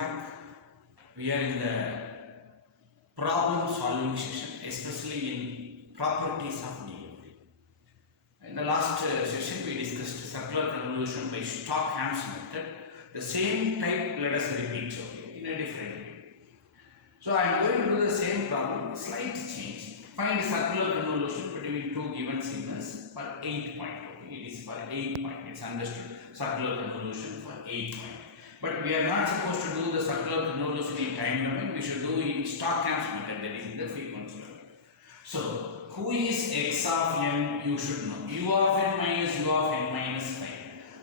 back. We are in the problem solving session, especially in properties of DFT. In the last session, we discussed circular convolution by Stockham's method. The same type, let us repeat in a different way. So I am going to do the same problem, slight change. Find circular convolution between two given signals for 8 points. It is for 8 points. It's understood. Circular convolution for 8 points. But we are not supposed to do the circular convolution in time domain. We should do in Stockham's method, that is in the frequency domain. So, who is x of n? You should know. U of n minus u of n minus 5.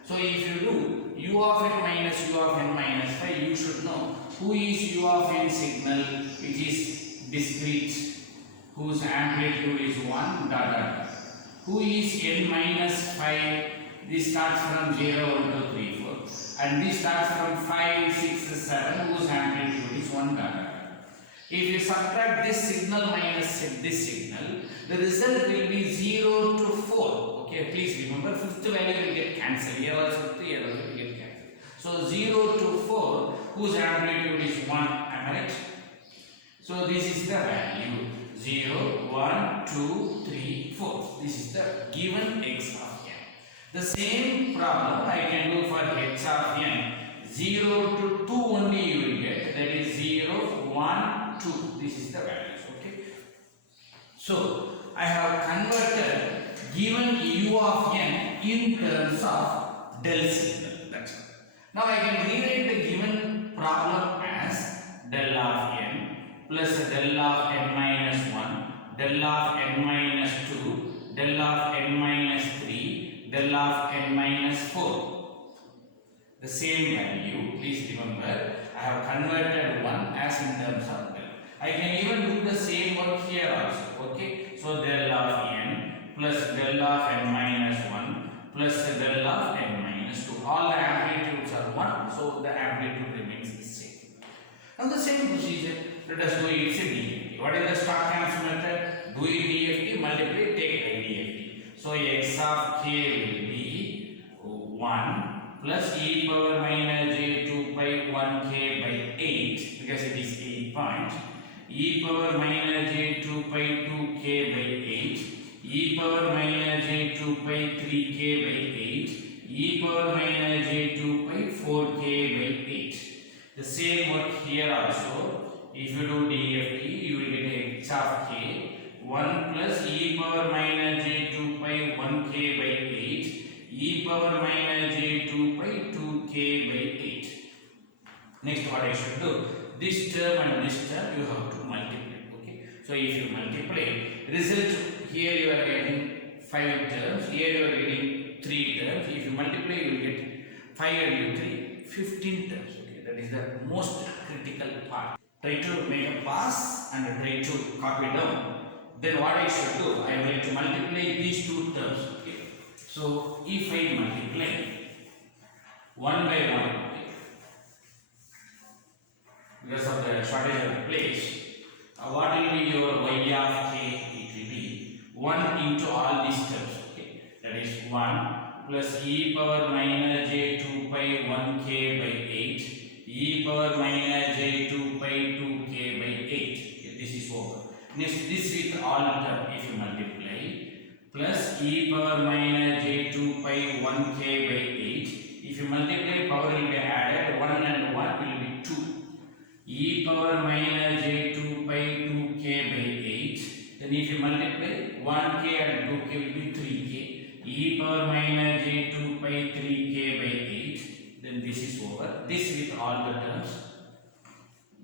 So, if you do u of n minus u of n minus 5, you should know who is u of n signal which is discrete, whose amplitude is 1 dot dot. Who is n minus 5? This starts from 0, 1, 2, 3, 4. And this starts from 5, 6, 7, whose amplitude is 1 dot dot. If you subtract this signal minus this signal, the result will be 0 to 4. Okay, please remember, fifth value will get cancelled. Here also 3, here also will get cancelled. So 0 to 4, whose amplitude is 1. Am I right? So this is the value 0, 1, 2, 3, 4. This is the given x of n. The same problem I can do for h of n. 0 to 2 only you will get, that is 0, 1, 2. This is the values. Okay. So I have converted given u of n in terms of del signal. That's all. Now I can rewrite the given problem as del of n plus del of n minus 1, del of n minus 2, del of n minus 3, del of n minus 4. The same value, please remember, I have converted 1 as in terms of del. I can even do the same work here also. Okay, so del of n plus del of n minus 1 plus del of n minus 2. All the amplitudes are 1, so the amplitude remains the same. Now the same procedure, let us do it in DFT. What is the Stockham's method? Do it DFT, multiply, take DFT. So x of k will be 1 plus e power minus j 2 pi 1k by 8, because it is 8 points. E power minus j 2 pi 2k by 8, e power minus j 2 pi 3k by 8, e power minus j 2 pi 4k by 8. The same work here also. If you do DFT, you will get h of k 1 plus e power minus j 2 pi 1k by 8, e power minus j 2 pi 2k by 8. Next, what I should do? This term and this term you have to multiply. Okay. So if you multiply, result here you are getting 5 terms. Here you are getting 3 terms. If you multiply, you will get 5 and 3, 15 terms. Okay. That is the most critical part. Try to make a pass and try to copy down. Then what I should do? I am going to multiply these two terms. Okay. So if I multiply 1 by 1, okay, because of the shortage of the place, what will be your y of k? It will be 1 into all these terms. Okay, that is 1 plus e power minus j 2 pi 1k by 8, e power minus j 2 pi 2k by 8. Okay, this is over. Next, this with all term, if you multiply, plus e power minus j 2 pi 1k by 8. If you multiply, power will be added, 1 and 1 will be 2. E power minus j 2 pi 2k by 8. Then if you multiply, 1k and 2k will be 3k. E power minus j 2 pi 3k by 8. Then this is over. This with all the terms.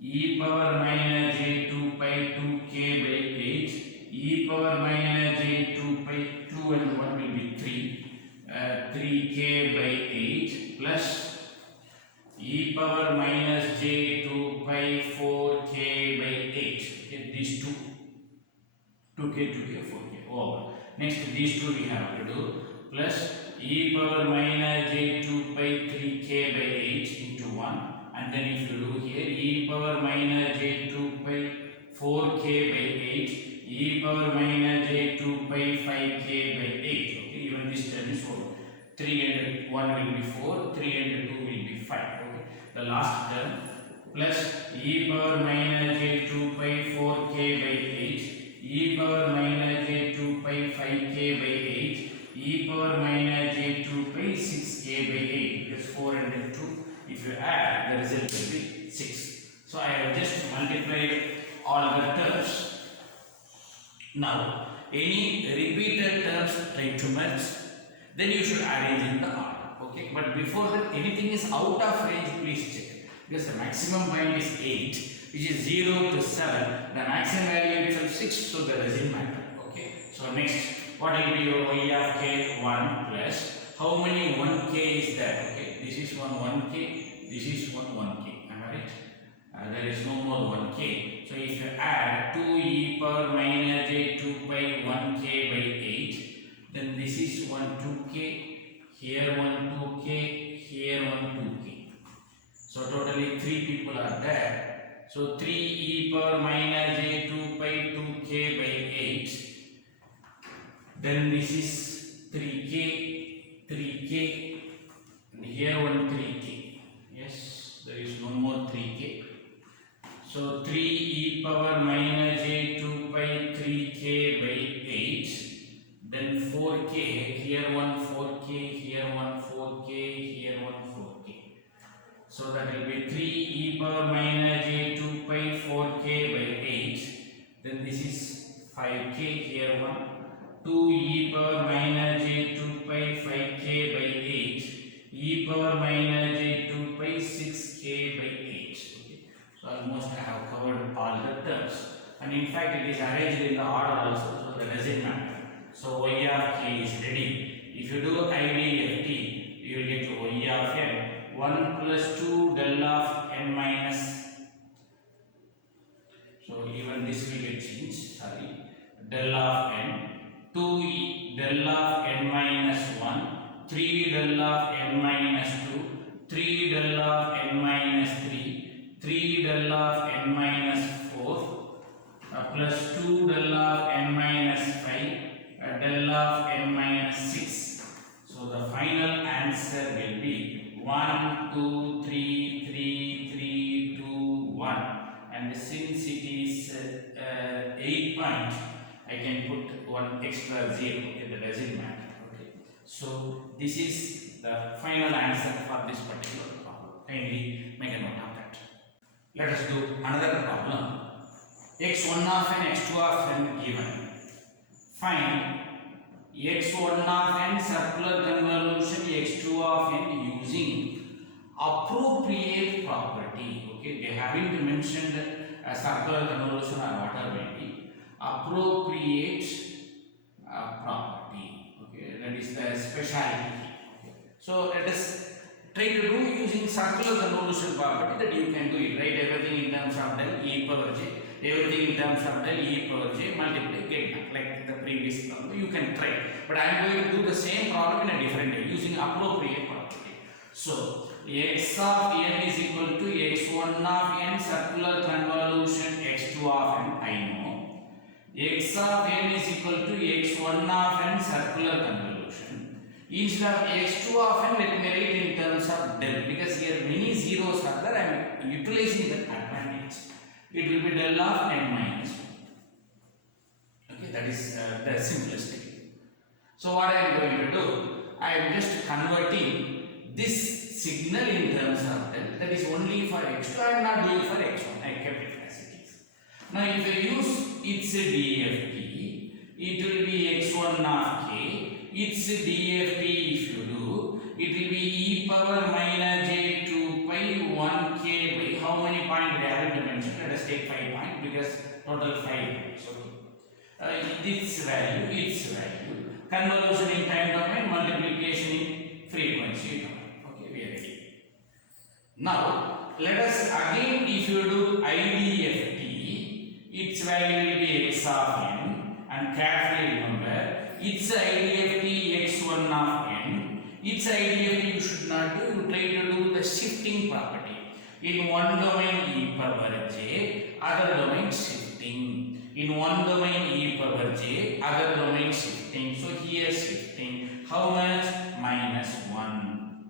E power minus j 2 pi 2k by 8, e power minus j 2 pi 2 and 1 will be 3, 3k by 8 plus e power minus j 2 pi 4k by 8. Okay, these two, 2k, 4k, over. Next, these two we have to do, plus e power minus j 2 pi 3k by 8 into 1. And then if you do here, e power minus j 2 pi 4k by 8, e power minus j 2 pi 5k by 8. Okay, even this term is over. 3 and 1 will be 4, 3 and 2 will be 5. Okay, the last term plus e power minus j 2 pi 4k by 8, e power minus j 2 pi 5k by 8, e power minus j 2 pi 6k by 8, because 4 and 2, if you add, the result will be 6. So I have just multiplied all the terms. Now, any repeated terms try to merge, then you should arrange in the order. Okay, but before that, anything is out of range, please check. Because the maximum point is 8, which is 0 to 7. The maximum value itself 6, so that doesn't matter. Okay, so next, what will be your y of k? 1 plus, how many 1k is that? Okay, this is one 1k, this is one 1k. Am I right? There is no more 1k. So if you add 2 e power minus j 2 pi 1k by 8, then this is 1 2k, here 1 2k, here 1 2k. So totally 3 people are there. So 3 e power minus j 2 pi 2k by 8. Then this is 3k, 3k, and here 1 3k. Yes, there is no more 3k. So 3 e power minus j 2 pi 3k by 8. Then 4k, here 1 4k, here 1 4k, here 1 4k. So that will be 3 e power minus j 2 pi 4k by 8. Then this is 5k, here 1. 2 e power minus j 2 pi 5k by 8. E power minus j 2 pi 6k by 8. Okay. So almost I have covered all the terms. And in fact it is arranged in the order also, so that doesn't matter. So y of k is ready. If you do IDFT, you will get y of n 1 plus 2 del of n minus. So even this will get changed. Sorry, del of n 2 del of n minus 1, 3 del of n minus 2, 3 del of n minus 3, 3 del of n minus 4, plus 2 del of n minus 5, del of n minus 6. So the final answer will be 1 2 3 3 3 2 1. And since it is 8 point, I can put one extra 0. Okay, that doesn't matter. Okay, so this is the final answer for this particular problem. Kindly make a note of that. Let us do another problem. x1 of n, x2 of n given. Find x1 of n circular convolution x2 of n using appropriate property. Okay, they haven't mentioned a circular convolution or whatever it is. Appropriate property. Okay, that is the specialty. Okay. So let us try to do using circular convolution property, that you can do it. Write everything in terms of del e power j, everything in terms of del e power j, multiply, get back, like the previous problem. You can try, but I am going to do the same problem in a different way using appropriate property. So x of n is equal to x1 of n circular convolution x2 of n. I know x of n is equal to x1 of n circular convolution. Instead of x2 of n, let me write in terms of del, because here many zeros are there. I am utilizing that advantage. It will be del of n minus 1. Okay, that is the simplest thing. So what I am going to do, I am just converting this signal in terms of del. That is only for x2. I am not doing for x1. I kept it as it is. Now if I use its DFT, it will be x1 of k. Its DFT, if you do, it will be e power minus j 2 pi 1k by, how many points they haven't mentioned. Let us take 5 points because total 5 points. Okay. Its value, convolution in time domain, multiplication in frequency domain. Okay, we are ready. Now let us again, if you do IDFT, its value will be x of n, and carefully remember its IDFT x1 of n. Its IDFT you should not do, you try to do the shifting property. In one domain e power j, other domain shifting. In one domain e power j, other domain shifting. So here shifting, how much? Minus 1.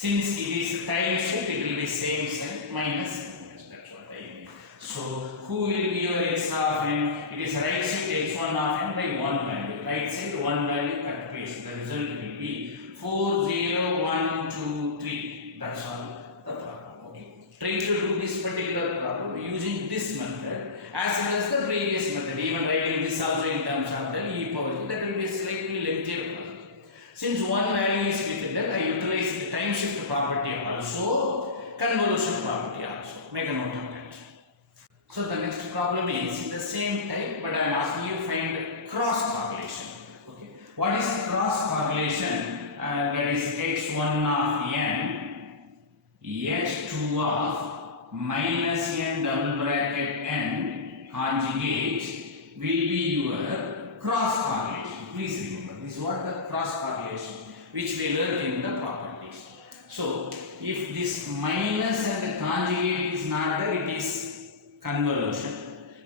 Since it is time shift, it will be same sign minus. That's what I mean. So who will be your x of n? It is right shift x1 of n by one value. Right side one value cut paste. The result will be 4, 0, 1, 2, 3. That's all the problem. Okay. Try to do this particular problem using this method as well as the previous method. Even writing this also in terms of the e power, that will be slightly lengthier process. Since one value is with del, I utilize the time shift property also, convolution property also. Make a note of that. So the next problem is in the same type, but I am asking you to find cross correlation. Okay. What is cross correlation? That is x1 of n, x2 of minus n double bracket n conjugate will be your cross correlation. Please remember, this is what the cross correlation which we learned in the properties. So if this minus and the conjugate is not there, it is convolution.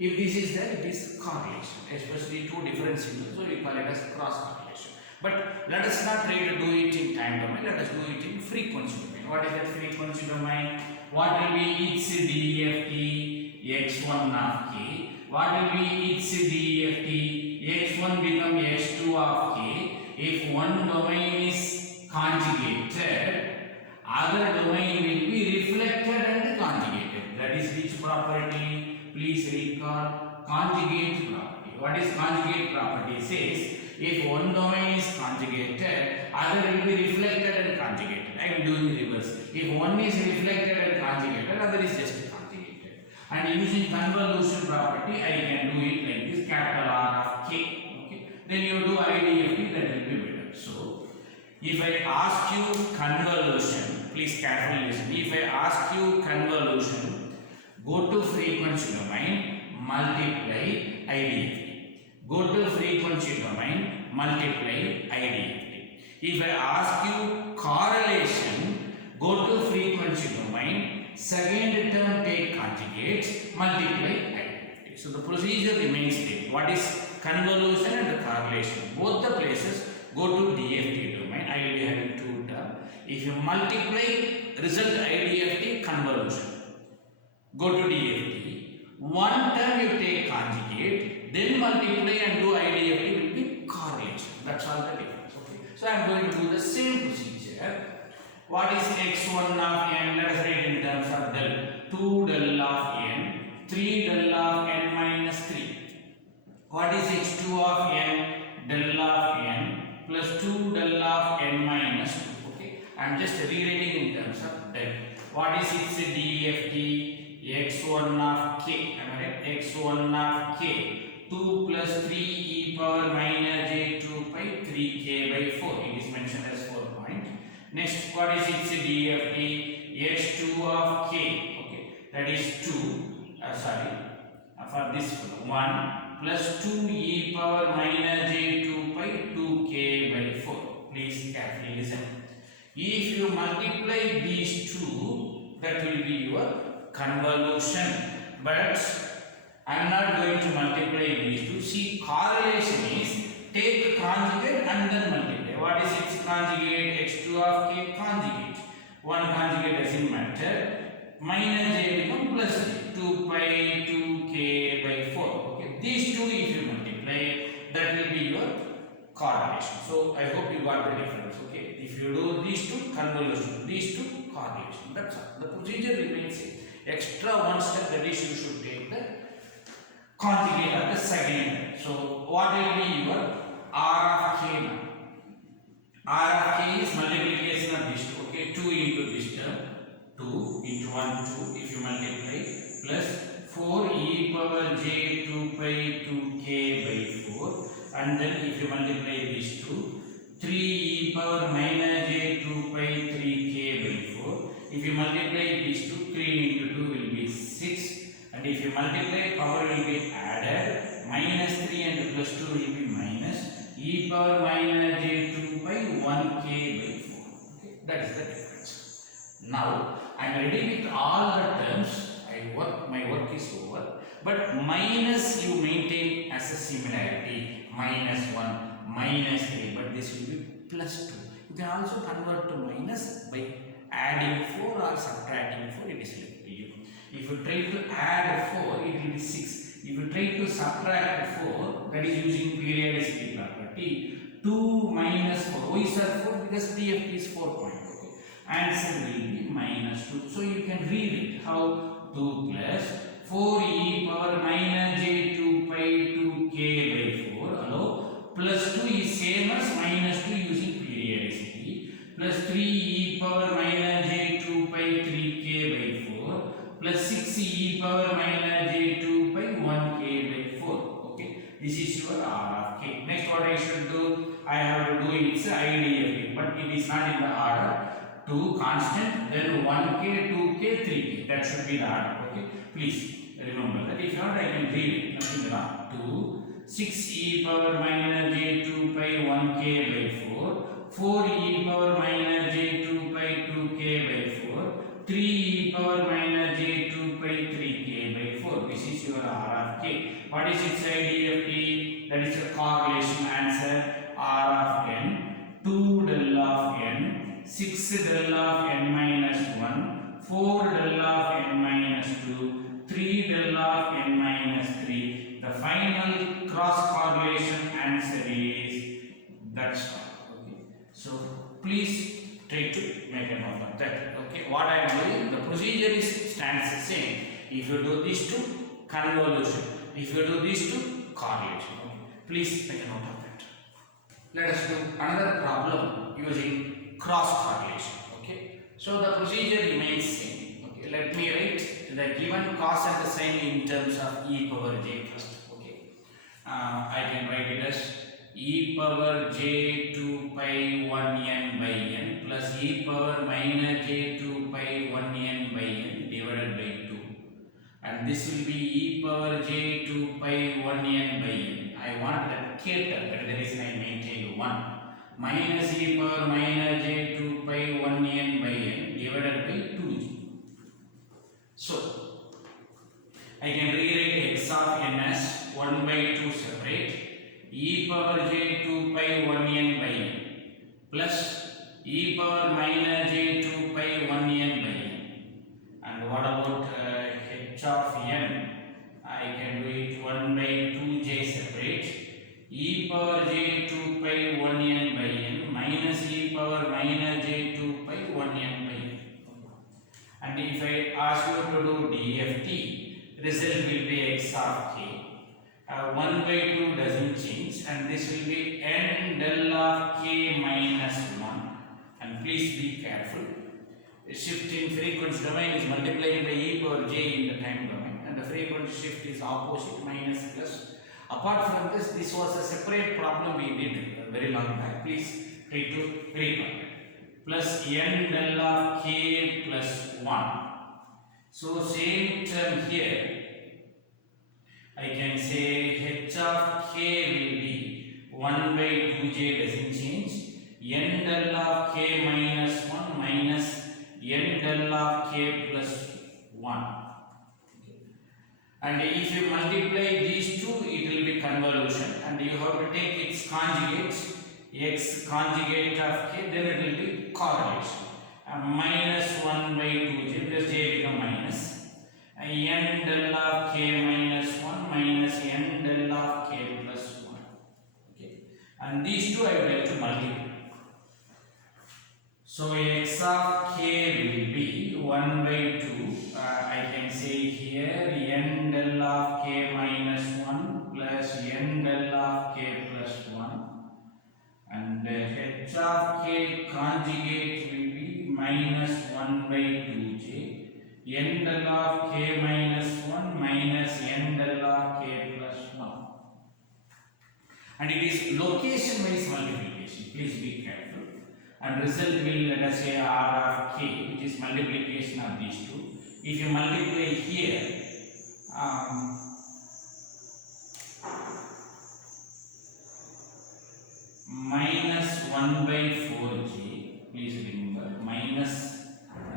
If this is there, it is correlation, especially two different signals, so we call it as cross correlation. But let us not try to do it in time domain, let us do it in frequency domain. What is that frequency domain? What will be its DFT x1 of k? What will be its DFT? x1 become x2 of k. If one domain is conjugated, other domain will be reflected and conjugated. That is which property? Please recall conjugate property. What is conjugate property? It says if one domain is conjugated, other will be reflected and conjugated. I am doing reverse. If one is reflected and conjugated, other is just conjugated. And using convolution property, I can do it like this, capital R of k. Okay. Then you do IDFT, that will be better. So, if I ask you convolution, please carefully listen. If I ask you convolution, go to frequency domain, multiply IDFT. Go to frequency domain, multiply IDFT. If I ask you correlation, go to frequency domain, second term take conjugates, multiply IDFT. So the procedure remains same. What is convolution and correlation? Both the places go to DFT domain. I will be having two terms. If you multiply result IDFT, convolution. Go to DFT. One term you take conjugate, then multiply and do IDFT will be correlation. That's all the difference. Okay. So I am going to do the same procedure. What is x1 of n? Let us write in terms of del. 2 del of n, 3 del of n minus 3. What is x2 of n? Del of n plus 2 del of n minus 2. Okay. I am just rewriting in terms of del. What is its DFT? x1 of k. Am I right? x1 of k. 2 plus 3 e power minus j 2 pi 3k by 4. It is mentioned as 4 point. Next, what is its DFT? x2 of k. Okay, that is 2. For this 1 plus 2 e power minus j 2 pi 2k by 4. Please carefully listen. If you multiply these two, that will be your convolution. But I am not going to multiply these two. See, correlation is take conjugate and then multiply. What is its conjugate? x2 of k conjugate. One conjugate doesn't matter. Minus j become plus j. 2 pi 2k by 4. Okay. These two if you multiply, that will be your correlation. So I hope you got the difference. Okay. If you do these two, convolution. These two, correlation. That's all. The procedure remains same. Extra one step, that is you should take the conjugate of the second. So what will be your R of k now? R of k is multiplication of this two. Okay, 2 into this term, 2 into 1, 2. If you multiply, plus 4 e power j 2 pi 2k by 4. And then if you multiply these two, 3 e power minus j 2 pi 3k by 4. If you multiply these two, 3 into 2 will be 6. And if you multiply, power will be added. Minus 3 and plus 2 will be minus e power minus j 2 by 1k by 4. Okay, that is the difference. Now I am ready with all the terms. My work is over. But minus you maintain as a similarity. Minus 1, minus 3. But this will be plus 2. You can also convert to minus by subtracting 4, it is left to you. If you try to add 4, it will be 6. If you try to subtract 4, that is using periodicity property, 2 minus 4. Why is that 4? Because DFT is 4 point. Okay. Answer will be minus 2. So you can read it. How? 2 plus 4 e power minus j 2 pi 2k by 4. Hello? Plus 2 is same as minus 2 using periodicity. Plus 3 e power minus j 2 pi 3k by 4. Plus 6 e power minus j 2 pi 1k by 4. Okay. This is your R of k. Next, what I should do? I have to do its IDFT, but it is not in the order. 2 constant, then 1k, 2k, 3k. That should be the order. Okay. Please remember that. If not, I can read it. Nothing wrong. 2, 6 e power minus j 2 pi 1k by 4. 4 e power minus j 2 pi 2k by 4. 3 e power minus j 2 pi 3k by 4. This is your R of k. What is its IDFT? That is a correlation answer. R of n, 2 del of n, 6 del of n minus 1, 4 del of n minus 2, 3 del of n minus 3. The final cross correlation answer is that star. Okay. So please try to make a note of that. Okay. What I am doing, the procedure stands the same. If you do these two, convolution. If you do these two, correlation. Okay. Please make a note of that. Let us do another problem using cross correlation. Okay. So the procedure remains same. Okay. Let me write the given cos and the sine in terms of e power j first. Okay. I can write it as e power j 2 pi 1n by n plus e power minus j 2 pi 1n by n divided by 2. And this will be e power j 2 pi 1n by n. I want that k term, that is the reason I maintained 1. Minus e power minus j 2 pi 1n by n divided by 2j. So, I can rewrite x of n as 1 by 2 separate. E power j 2 pi 1n by n plus e power minus j 2 pi 1n by n. And what about h of n? I can do it 1 by 2j separate. E power j 2 pi 1n by n minus e power minus j 2 pi 1n by n. And if I ask you to do DFT, result will be x of k. 1 by 2 doesn't change, and this will be n del of k minus 1. And please be careful. The shift in frequency domain is multiplied by e power j in the time domain, and the frequency shift is opposite, minus plus. Apart from this, this was a separate problem we did very long back. Please try to recall. Plus n del of k plus 1. So same term here. I can say h of k will be 1 by 2j doesn't change. N del of k minus 1 minus n del of k plus 1. And if you multiply these two, it will be convolution. And you have to take its conjugate, x conjugate of k, then it will be correlation. Minus 1 by 2j plus j become minus. N del of k minus 1 minus n del of k plus 1. Okay. And these two I would like to multiply. So x of k will be 1 by 2. I can say here n del of k minus 1 plus n del of k plus 1. And h of k conjugate will be minus 1 by 2j. N del of k minus 1 minus n del of k plus 1. And it is location wise multiplication. Please be careful. And result will, let us say, r of k, which is multiplication of these two. If you multiply here, minus 1 by 4j, please remember, minus,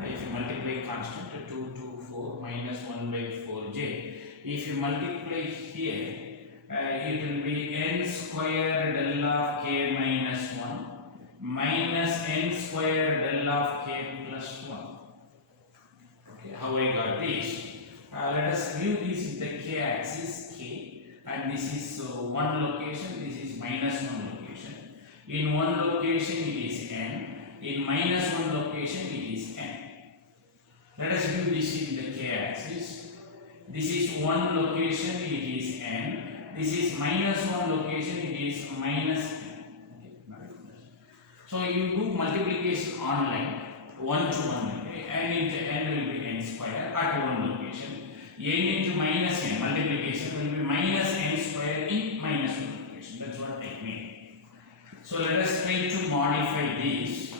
if you multiply constant, 2, 2, 4, minus 1 by 4j. If you multiply here, it will be n square del of k minus 1 minus n square del of k plus 1. Okay, how I got this? Let us view this in the k axis k, and this is one location, this is minus one location. In one location it is n, in minus one location it is n. Let us view this in the k axis. This is one location, it is n. This is minus one location, it is minus n. Okay. So you do multiplication online, 1 to 1, okay? N into n will be n square at one location. N into minus n, multiplication will be minus n square in minus one location. That's what I mean. So let us try to modify this.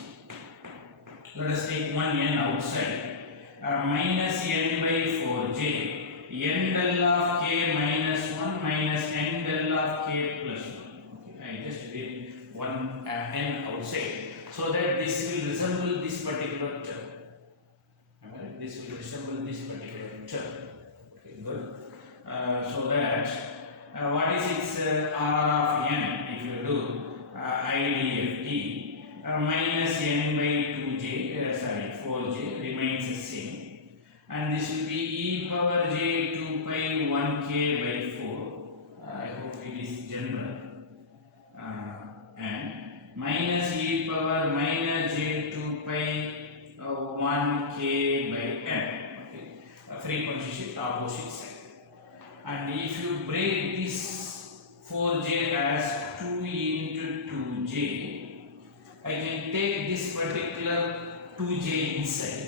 Let us take one n outside. Minus n by 4j. N del of k minus 1 minus n del of k plus 1. Okay, I just did one n outside, so that this will resemble this particular term. Alright, this will resemble this particular term. Okay, good. So that what is its r of n if you do IDFT? Minus n by 2j, sorry, 4j remains the same. And this will be e power j 2 pi 1k by 4. I hope it is general. And minus e power minus j 2 pi 1k by n. Okay. Frequency shift opposite side. And if you break this 4j as 2 into 2j, I can take this particular 2j inside.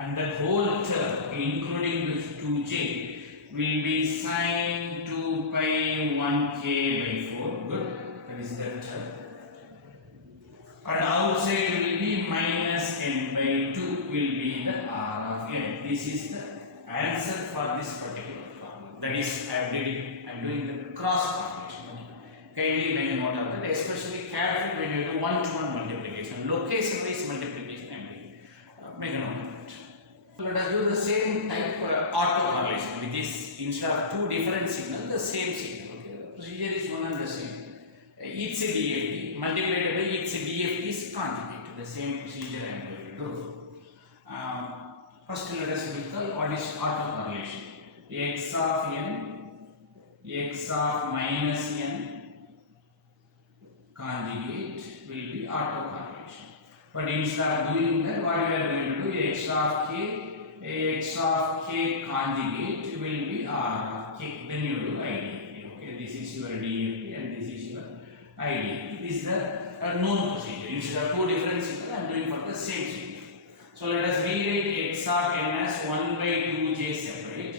And the whole term, including this 2j, will be sine 2 pi 1k by 4. Good. That is that term. And outside will be minus n by 2 will be the r of n. This is the answer for this particular problem. That is, I am doing the cross combination. Kindly make a note of that. Especially careful when you do one-to-one multiplication. Location-wise multiplication, I am doing. Make a note of that. Let us do the same type autocorrelation with this. Instead of two different signals, the same signal. Okay, the procedure is one and the same. Each DFT multiplied by each DFT's conjugate. The same procedure I am going to do. First, let us recall what is autocorrelation. X of n, x of minus n conjugate will be autocorrelation. But instead of doing that, what we are going to do, x of k conjugate will be r of k. Then you do IDFT. Okay, this is your DFT and this is your IDFT. This is the known procedure. Instead of two different signals, I am doing for the same signal. So let us rewrite x of n as 1 by 2j separate,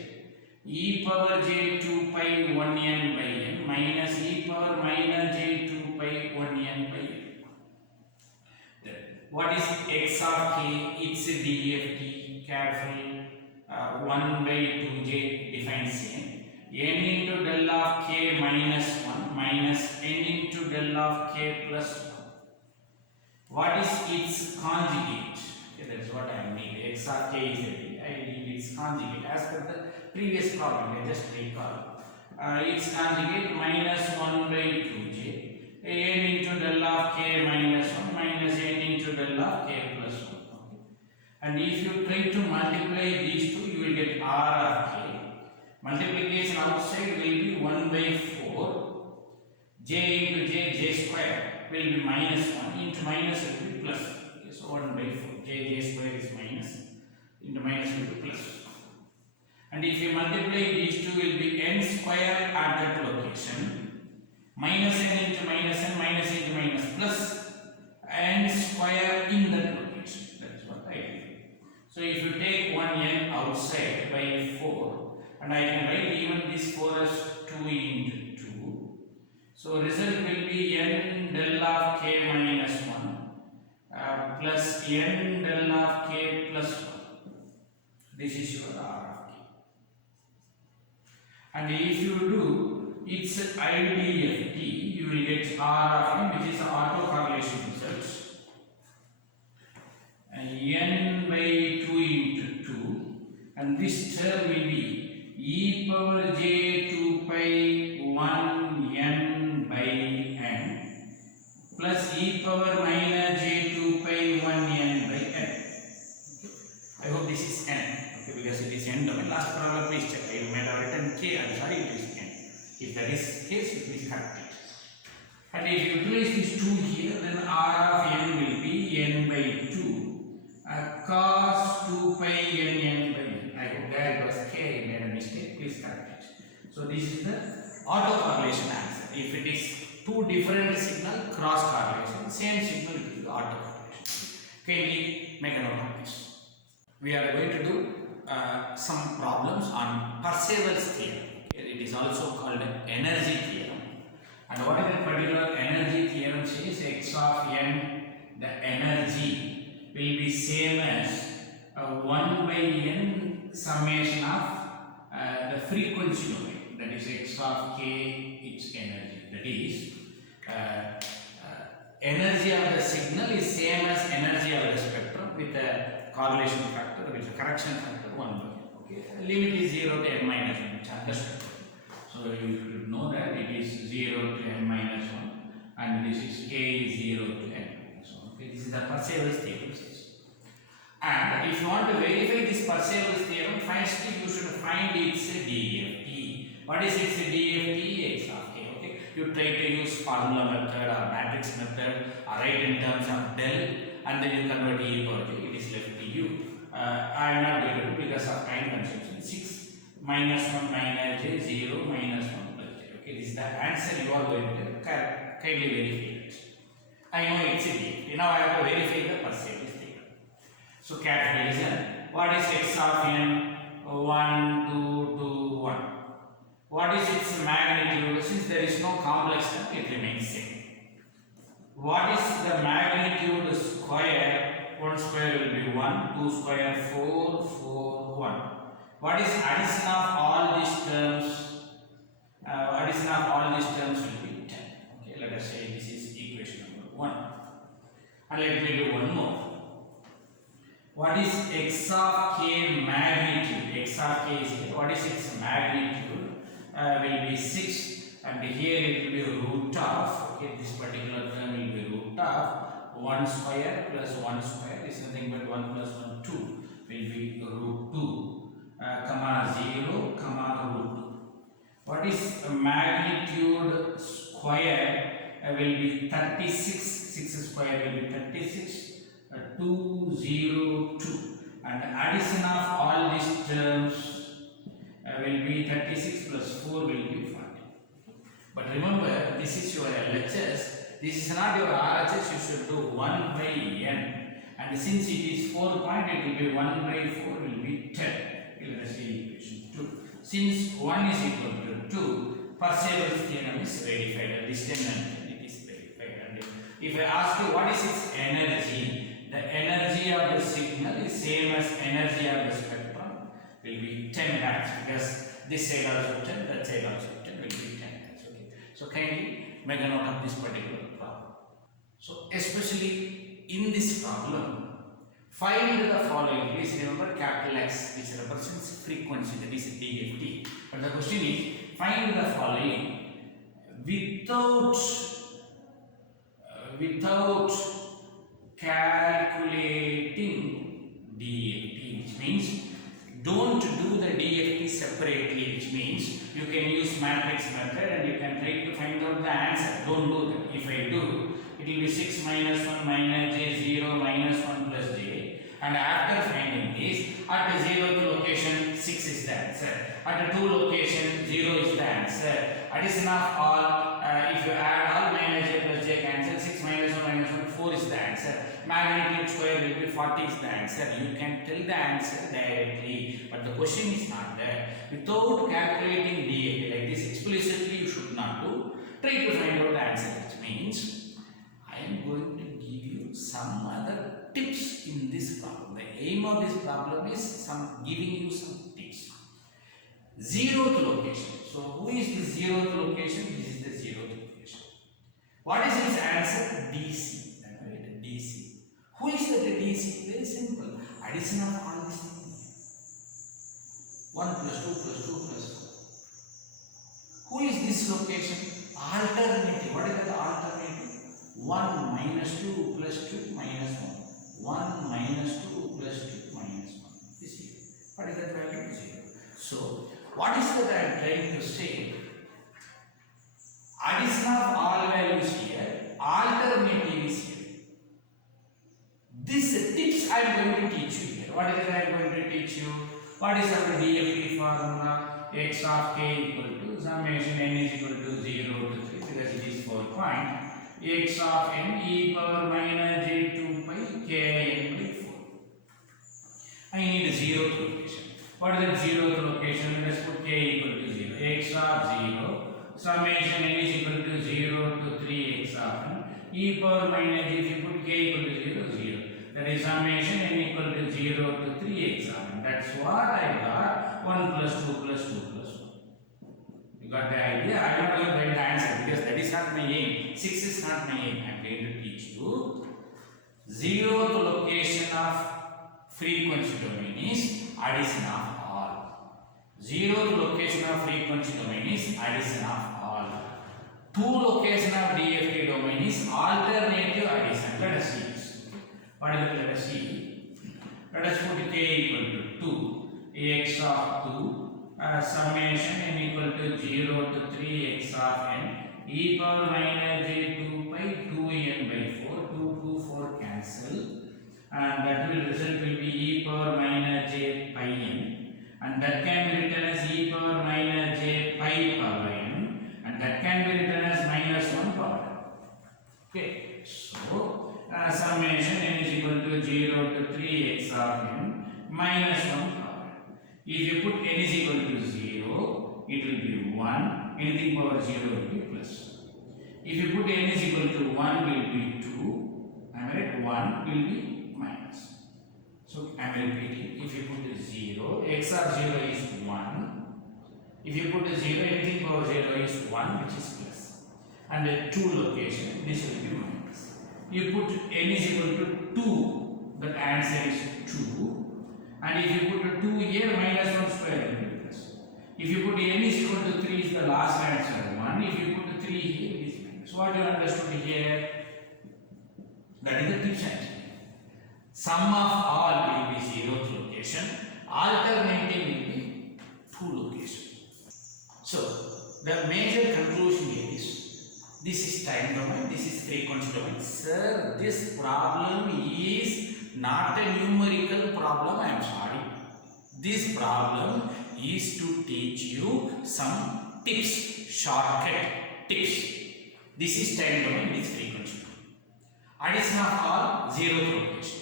e power j 2 pi 1n by n minus e power minus j 2 pi 1n by n. What is x of k? It's a DFT. Careful. 1 by 2j defines same. N into del of k minus 1 minus n into del of k plus 1. What is its conjugate? Okay, that is what I need. X of k is a D. I need its conjugate. As per the previous problem, I just recall. Its conjugate minus 1 by 2j. N into del of k minus 1 minus n into del of k plus 1. Okay. And if you try to multiply these two, you will get r of k. Multiplication outside will be 1 by 4. J into j square will be minus 1 into minus will be plus. Okay, so 1 by 4. J square is minus into minus will be plus. And if you multiply these two, will be n square at that location. Minus n into minus n, minus into minus plus n square in that location. That is what I do. So if you take one n outside by 4, and I can write even this 4 as 2 into 2. So result will be n del of k minus 1 plus n del of k plus 1. This is your r of k. And if you do its IDFT, you will get r of n, which is autocorrelation results. N by 2 into 2, and this term will be e power j 2 pi 1 n by n plus e power minus j 2 pi 1 n by n. I hope this is n. Okay, n domain. Last problem please check. I might have written k. I'm sorry, it is n. If that is case, you please correct it. And if you utilize these 2 here, then r of n will be n by 2 cos 2 pi n by n. I hope there it was k. I made a mistake. Please correct it. So this is the autocorrelation answer. If it is 2 different signal cross correlation, same signal it will be autocorrelation. Kindly make a note of this. We are going to do some problems on Parseval's theorem. It is also called energy theorem. And what is that particular energy theorem says? X of n, the energy will be same as 1 by n summation of the frequency domain. That is x of k, its energy. That is energy of the signal is same as energy of the spectrum with a correlation factor, with a correction factor 1 by n. Okay, limit is 0 to n minus 1, which understood. So you should know that it is 0 to n minus 1 and this is k is 0 to n minus 1. Okay, this is the Parseval's theorem. And if you want to verify this Parseval's theorem, firstly you should find its DFT. What is its DFT? X of k. Okay, you try to use formula method or matrix method or write in terms of del and then you convert e power j. It is left to you. I am not going to do because of time consumption. 6 minus 1 minus j, 0 minus 1 plus j. Okay, this is the answer you are going to kindly verify it. I know it's a DFT. Now I have to verify the Parseval's theorem. So carefully listen. What is x of n? 1, 2, 2, 1. What is its magnitude? Since there is no complex term, it remains same. What is the magnitude square? 1 square will be 1, 2 square 4, 4, 1. What is addition of all these terms? Addition of all these terms will be 10. Okay, let us say this is equation number 1. And let me do one more. What is x of k magnitude? X of k is here. What is its magnitude? Will be 6 and here it will be root of, okay, this particular term will be root of 1 square plus 1 square is nothing but 1 plus 1, 2 will be root 2 comma 0 comma root 2. What is magnitude square? Will be 36, 6 square will be 36, 2, 0, 2 and addition of all these terms will be 36 plus 4 will be 40. But remember, this is your LHS, this is not your RHS, you should do 1 by n and since it is 4 point, it will be 1 by 4 will be 10. Let us see equation 2. Since 1 is equal to 2, Parseval's theorem is verified. At this time it is verified. And if I ask you what is its energy, the energy of the signal is same as energy of the spectrum will be 10 times because this side also 10, that side also 10 will be 10 times. Okay. So kindly make a note of this particular problem. So especially in this problem, find the following. Please remember capital X which represents frequency, that is DFT. But the question is find the following without calculating DFT, which means don't do the DFT separately, which means you can use matrix method and you can try to find out the answer. Don't do that. If I do, it will be 6 minus 1 minus j, 0 minus 1 plus j, and after finding this, at the 0th location 6 is the answer, at the 2 location 0 is the answer. Addition of all, if you add all minus j plus j cancel, 6 minus 1 minus 1, 4 is the answer. Magnitude square will be 40 is the answer. You can tell the answer directly, but the question is not there. Without calculating DFT like this explicitly, you should not do. Try to find out the answer, which means I am going to give you some other tips in this problem. The aim of this problem is giving you some tips. 0th location. So who is the 0th location? This is the 0th location. What is its answer? DC. DC. Who is that DC? Very simple. Addition of all these things. 1 plus 2 plus 2 plus 4. Who is this location? Alternative. What is that alternative? 1 minus 2 plus 2 minus 1. 1 minus 2 plus 2 minus 1 is here. What is that value? 0. What is that I am trying to say? Addition of all values here, alternative is here. These tips I am going to teach you here. What is it I am going to teach you? What is our DFT formula? X of k equal to summation n is equal to 0 to 3 because it is 4 point. X of n e power minus j 2 pi k n by 4. I need a 0th location. What is that 0th location? Let us put k equal to 0. X of 0 summation n is equal to 0 to 3x of n e power minus j, if you put k equal to 0, 0. That is summation n equal to 0 to 3x of n. That's what I got. 1 plus 2 plus 2 plus 1. You got the idea? I am not going to write the answer because that is not my aim. 6 is not my aim. I am going to teach you 0th location of frequency domain is addition of all. 0th location of frequency domain is addition of all. 2 location of DFT domain is alternative addition. Let us see this. What is it? Let us see. Let us put k equal to 2. X of 2 summation n equal to 0 to 3x of n e power minus j 2 pi 2n by 4. 2 2 4 cancel and that will result will be e power minus j pi n and that can be written as e power minus j pi power n and that can be written as minus 1 power. Okay, so summation n is equal to 0 to 3x of n minus 1 power. If you put n is equal to 0, it will be 1. Anything power 0 will be plus. If you put n is equal to 1, will be 2. Am I right? 1 will be minus. So I am repeating. If you put 0, x of 0 is 1. If you put 0, anything power 0 is 1, which is plus. And the 2 location, this will be minus. You put n is equal to 2, that answer is 2. And if you put 2 here, minus 1 square will be plus. If you put n is equal to 3 is the last answer 1. If you put 3 here, it is minus. What you understood here? That is the tips actually. Sum of all will be 0th location. Alternative will be 2 location. So the major conclusion here is this is time domain, this is frequency domain. Sir, this problem is not a numerical problem. I am sorry. This problem is to teach you some tips, shortcut tips. This is time domain, this is frequency domain. Addition of all 0th location.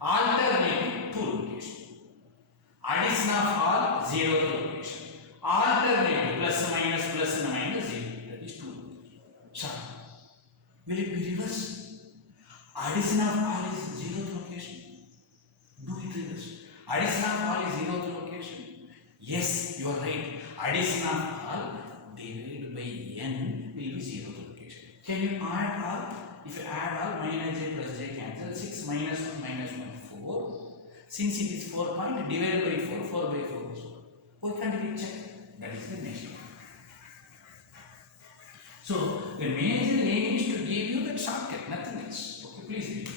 Alternative 2 location. Addition of all 0th location. Alternative plus minus 0. That is 2 location. So, will it be reversed? Addition of all is 0th location. Do it reverse. Addition of all is 0th location. Yes, you are right. Addition of all divided by n will be 0th location. Can you add all? If you add all, minus j plus j cancel. 6 minus 1 minus 1 4. Since it is 4 point, divided by 4, 4 by 4 is 4. Why can't we check? That is the next one. So the major aim is to give you that shortcut, nothing else. Okay, please read it.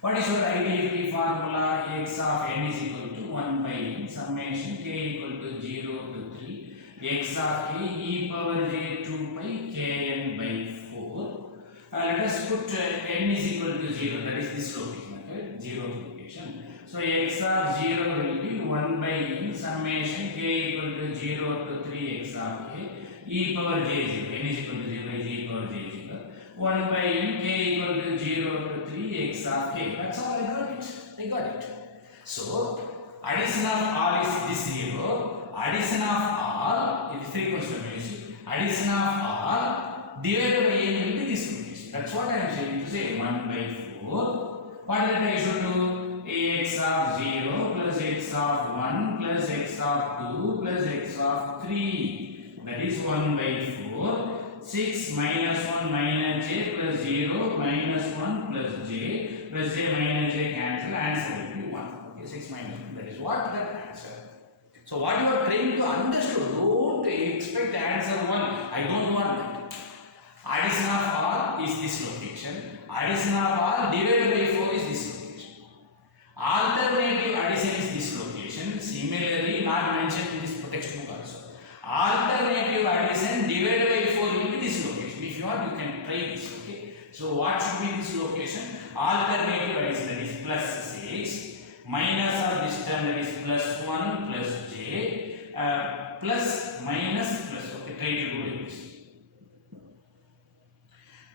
What is your IDFT formula? X of n is equal to 1 by n summation k equal to 0 to 3 x of k e power j 2 pi k n by 4. Let us put n is equal to 0, that is this location, right? 0th location. So x of 0 will be 1 by n summation k equal to 0 to 3 x of k e power j 0. N is equal to 0 is e power j 0. 1 by n k equal to 0 to 3 x of k. That's all I got it. I got it. So addition of all is this 0. Addition of all is frequency domain. Addition of all divided by n will be this location. That's what I am saying to say. 1 by 4. What did I should do? X of 0 plus x of 1 plus x of 2 plus x of 3. That is 1 by 4. 6 minus 1 minus j plus 0 minus 1 plus j minus j cancel. Answer will be 1. Okay, 6 minus 1. That is what that answer. So what you are trying to understand, don't expect answer 1. I don't want that. Addition of all is this location. Addition of all divided by 4 is this location. Alternative addition is this location. Similarly, not mentioned in this textbook also. So what should be this location? Alternative addition, that is plus 6 minus of this term, that is plus 1 plus j plus minus plus. Okay, try to do like this.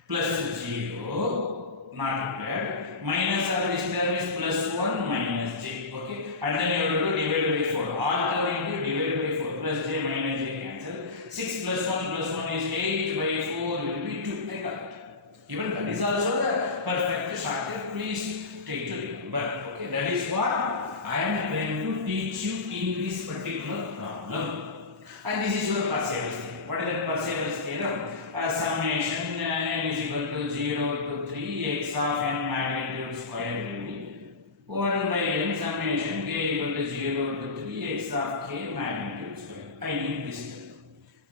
Plus 0 not required, minus of this term is plus 1 minus j. Okay, and then you have to do divide by 4. Alternative divide by 4 plus j minus j cancel. 6 plus 1 is 8 by 4 will be 2. I got it. Even that is also the perfect shortcut. Please take to remember. Okay, that is what I am trying to teach you in this particular problem. And this is your Parseval's theorem. What is that Parseval's theorem? Summation n is equal to 0 to 3 x of n magnitude square will be 1 by n summation k equal to 0 to 3 x of k magnitude square. I need this term.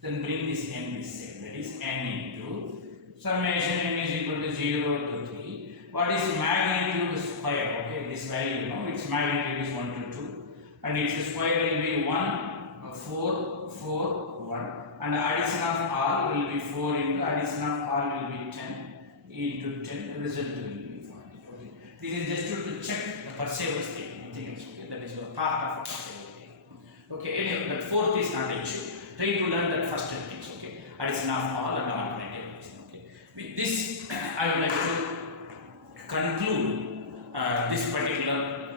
Then bring this n this side. That is n into summation n is equal to 0 to 3. What is magnitude square? Okay, this value you know, its magnitude is 1 to 2 and its square will be 1, 4, 4, 1 and addition of r will be 4 into addition of r will be 10 into 10, result will be 40. Okay. This is just to check the Parseval's theorem, nothing else. Okay, that is a part of Parseval's theorem. Okay, anyway, that fourth is not an issue. Try to learn that first things. Okay, addition of all and alternative addition. Okay, with this I would like to conclude this particular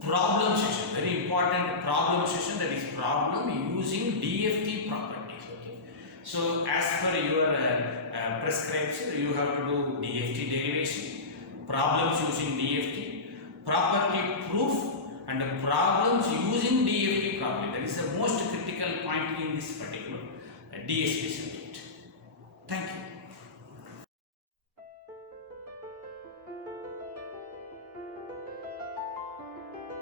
problem session. Very important problem session, that is problem using DFT properties. Okay, so as per your prescribed, you have to do DFT derivation, problems using DFT, property proof, and problems using DFT property. That is the most critical point in this particular DSP subject.